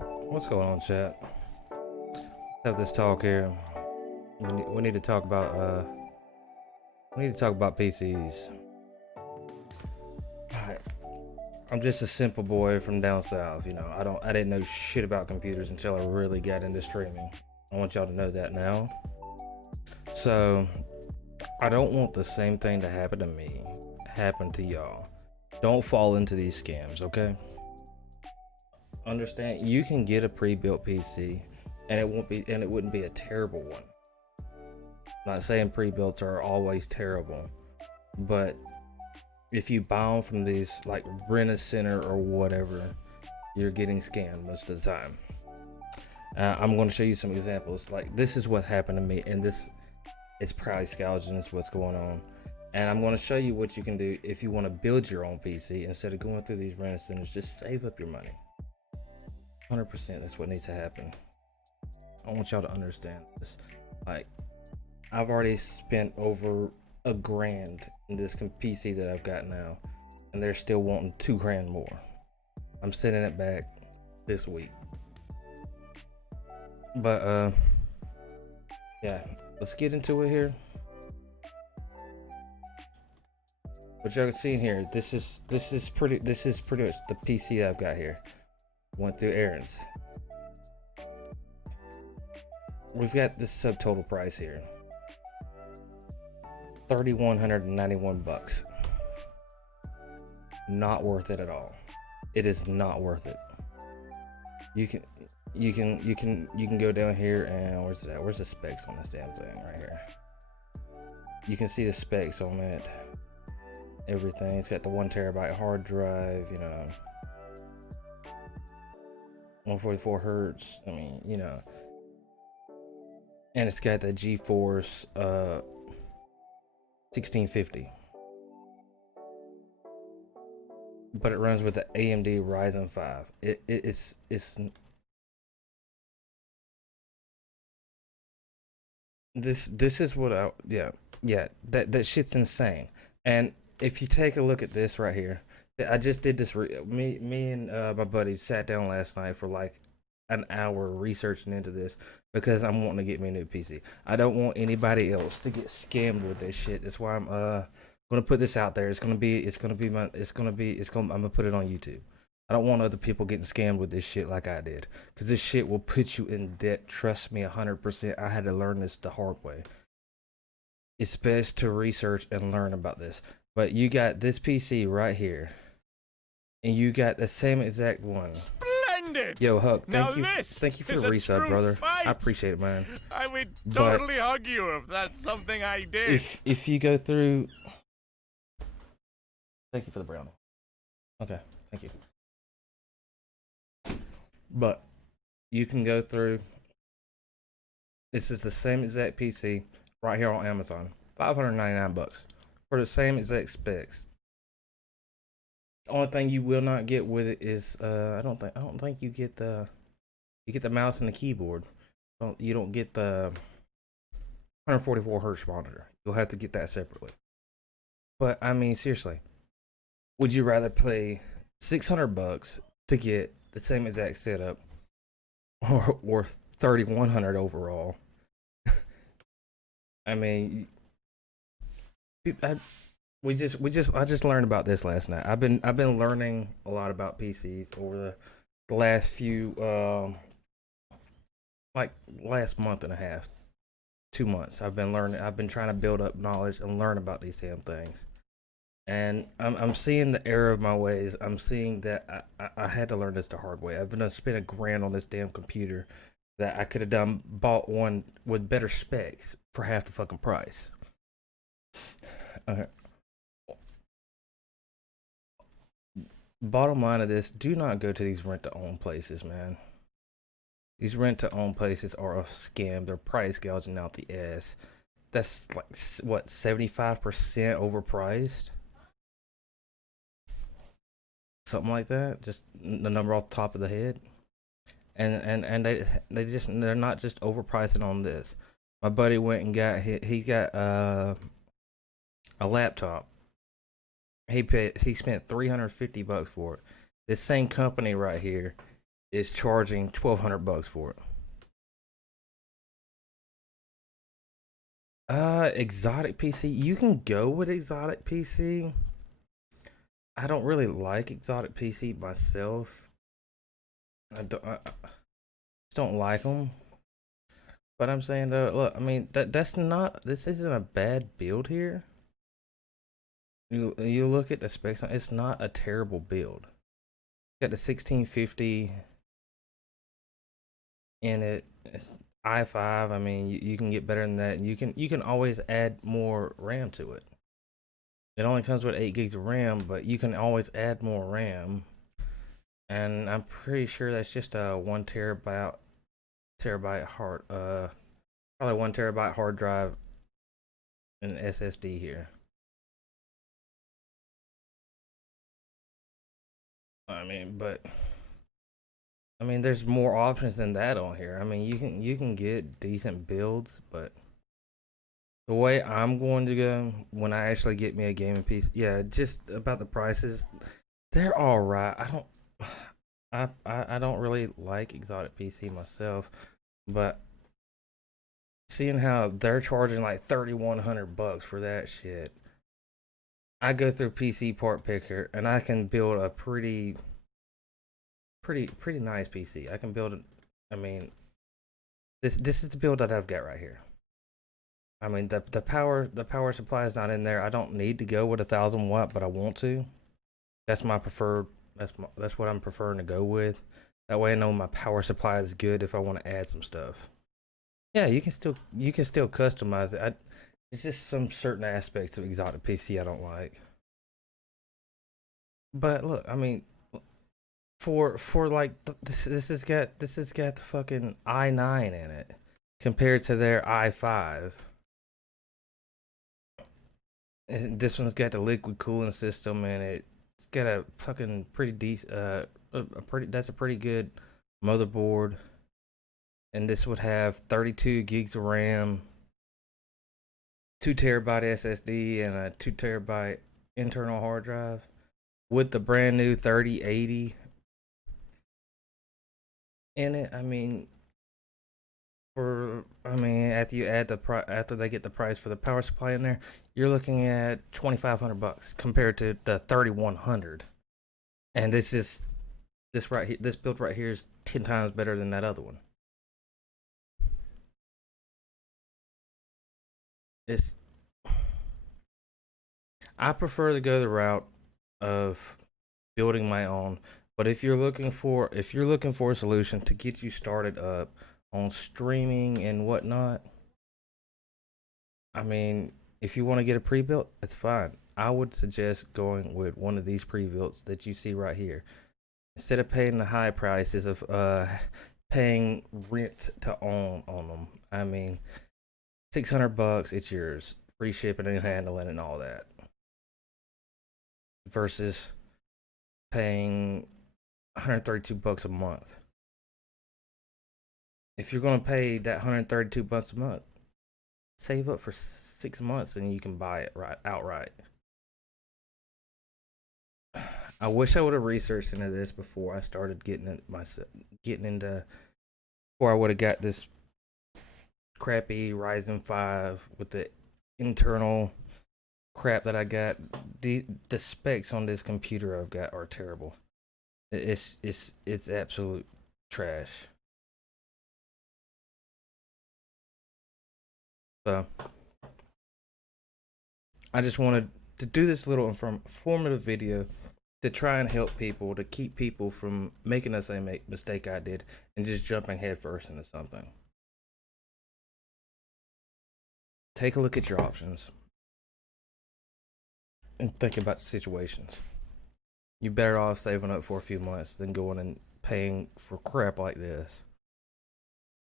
What's going on, chat? Have this talk here. We need to talk about PCs. Alright. I'm just a simple boy from down south. I didn't know shit about computers until I really got into streaming. I want y'all to know that now. So I don't want the same thing to happen to me happen to y'all. Don't fall into these scams, okay? Understand, you can get a pre-built PC and it wouldn't be a terrible one. Not saying pre-builts are always terrible, but if you buy them from these like Rent-A-Center or whatever, you're getting scammed most of the time. I'm going to show you some examples. Like, this is what happened to me, and this is price gouging is what's going on. And I'm going to show you what you can do if you want to build your own PC instead of going through these Rent-A-Centers. Just save up your money. 100%. That's what needs to happen. I want y'all to understand this. Like, I've already spent over $1,000 in this PC that I've got now, and they're still wanting $2,000 more. I'm sending it back this week. But yeah, let's get into it here. What y'all can see here, this is pretty much the PC that I've got here. Went through errands. We've got this subtotal price here. $3,191. Not worth it at all. It is not worth it. You can go down here and where's the specs on this damn thing right here? You can see the specs on it. Everything. It's got the 1TB hard drive, 144 hertz. I mean, and it's got the GeForce 1650. But it runs with the AMD Ryzen 5. It's this is what that shit's insane. And if you take a look at this right here, I just did this. Me and my buddy sat down last night for like an hour researching into this because I'm wanting to get me a new PC. I don't want anybody else to get scammed with this shit. That's why I'm gonna put this out there. I'm gonna put it on YouTube. I don't want other people getting scammed with this shit like I did, because this shit will put you in debt. Trust me, 100%. I had to learn this the hard way. It's best to research and learn about this. But you got this PC right here, and you got the same exact one. Splendid! Yo, Huck, Now thank you for the a resub, true brother. fight. I appreciate it, man. I would But totally hug you if that's something I did. if you go through, thank you for the brownie. Okay, thank you. But you can go through. This is the same exact PC right here on Amazon. $599 for the same exact specs. The only thing you will not get with it is I don't think you get the mouse and the keyboard. You don't get the 144 hertz monitor. You'll have to get that separately. But I mean, seriously, would you rather pay $600 to get the same exact setup, or 3,100 overall? I mean, I just learned about this last night. I've been learning a lot about PCs over the last few like last month and a half, 2 months. I've been trying to build up knowledge and learn about these damn things. And I'm seeing the error of my ways. I'm seeing that I had to learn this the hard way. I've been spent $1,000 on this damn computer that I could have bought one with better specs for half the fucking price. Bottom line of this: do not go to these rent-to-own places, man. These rent-to-own places are a scam. They're price gouging out the ass. That's like what, 75% overpriced, something like that. Just the number off the top of the head. And they're not just overpricing on this. My buddy went and he got a laptop. He spent $350 for it. This same company right here is charging $1,200 for it. Exotic PC. You can go with exotic PC. I don't really like exotic PC myself. I just don't like them. But I'm saying though, look, I mean that's not. This isn't a bad build here. You look at the specs. It's not a terrible build. Got the 1650 in it. It's i5. I mean, you can get better than that. And you can always add more RAM to it. It only comes with 8 gigs of RAM, but you can always add more RAM. And I'm pretty sure that's just a 1 terabyte hard probably 1 terabyte hard drive and SSD here. I mean, but I mean, there's more options than that on here. I mean, you can get decent builds, but the way I'm going to go when I actually get me a gaming PC, yeah, just about the prices, they're all right. I don't really like exotic PC myself, but seeing how they're charging like $3,100 for that shit, I go through PC Part Picker and I can build a pretty nice PC. I can build it. I mean, this is the build that I've got right here. I mean, the power supply is not in there. I don't need to go with 1,000 watt, but I want to. That's my preferred. That's what I'm preferring to go with. That way, I know my power supply is good if I want to add some stuff. Yeah, you can still customize it. It's just some certain aspects of exotic PC I don't like. But look, I mean, for like this has got the fucking i9 in it compared to their i5. This one's got the liquid cooling system in it. It's got a fucking pretty decent that's a pretty good motherboard. And this would have 32 gigs of RAM, 2 terabyte SSD, and a 2 terabyte internal hard drive with the brand new 3080 in it. I mean, after you add after they get the price for the power supply in there, you're looking at $2,500 compared to the 3,100. And this build right here is 10 times better than that other one. I prefer to go the route of building my own. But if you're looking for a solution to get you started up on streaming and whatnot, I mean, if you want to get a pre-built, it's fine. I would suggest going with one of these pre-builts that you see right here. Instead of paying the high prices of paying rent to own on them. I mean, $600, it's yours. Free shipping and handling and all that. Versus paying $132 a month. If you're gonna pay that $132 a month, save up for 6 months and you can buy it outright. I wish I would have researched into this before I started getting into, before I would have got this crappy Ryzen 5 with the internal crap that I got. The specs on this computer I've got are terrible. It's absolute trash. So I just wanted to do this little informative video to try and help people, to keep people from making the same mistake I did and just jumping headfirst into something. Take a look at your options and think about the situations. You're better off saving up for a few months than going and paying for crap like this.